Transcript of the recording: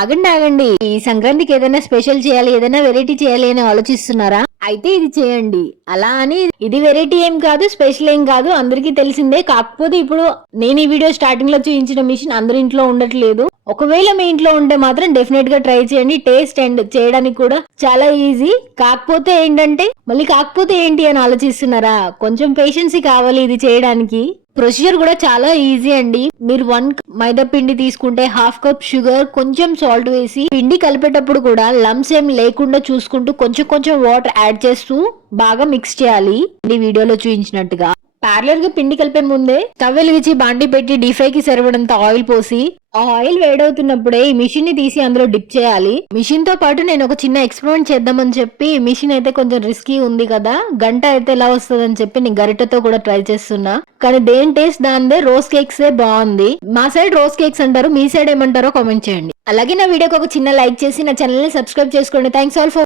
ఆగండి ఆగండి, ఈ సంక్రాంతికి ఏదైనా స్పెషల్ చేయాలి, ఏదైనా వెరైటీ చేయాలి అని ఆలోచిస్తున్నారా? అయితే ఇది చేయండి. అలా అని ఇది వెరైటీ ఏం కాదు, స్పెషల్ ఏం కాదు, అందరికీ తెలిసిందే. కాకపోతే ఇప్పుడు నేను ఈ వీడియో స్టార్టింగ్ లో చూపించిన మిషన్ అందరి ఇంట్లో ఉండట్లేదు. ఒకవేళ మీ ఇంట్లో ఉంటే మాత్రం డెఫినెట్ గా ట్రై చేయండి. టేస్ట్ అండ్ చేయడానికి కూడా చాలా ఈజీ. కాకపోతే ఏంటి అని ఆలోచిస్తున్నారా? కొంచెం పేషెన్సీ కావాలి ఇది చేయడానికి. ప్రొసీజర్ కూడా చాలా ఈజీ అండి. మీరు 1 మైదా పిండి తీసుకుంటే 1/2 కప్ షుగర్, కొంచెం సాల్ట్ వేసి పిండి కలిపేటప్పుడు కూడా లంప్స్ ఏం లేకుండా చూసుకుంటూ కొంచెం కొంచెం వాటర్ యాడ్ చేస్తూ బాగా మిక్స్ చేయాలి. ఈ వీడియోలో చూపించినట్టుగా పార్లర్ గా పిండి కలిపే ముందే స్టవ్ వెలిగించి బాండి పెట్టి డీప్ ఫ్రై కి సరిపడంత ఆయిల్ పోసి ఆ ఆయిల్ వేడవుతున్నప్పుడే ఈ మిషన్ ని తీసి అందులో డిప్ చేయాలి. మిషన్ తో పాటు నేను ఒక చిన్న ఎక్స్పెరిమెంట్ చేద్దామని చెప్పి, మిషన్ అయితే కొంచెం రిస్కీ ఉంది కదా, గంట అయితే ఎలా వస్తుందని చెప్పి నేను గరిటెతో కూడా ట్రై చేస్తున్నా. కానీ దేని టేస్ట్ దానిదే. రోజ్ కేక్స్ బాగుంది. మా సైడ్ రోజ్ కేక్స్ అంటారు, మీ సైడ్ ఏమంటారో కామెంట్ చేయండి. అలాగే నా వీడియోకి ఒక చిన్న లైక్ చేసి నా ఛానల్ ని సబ్స్క్రైబ్ చేసుకోండి. Thanks all for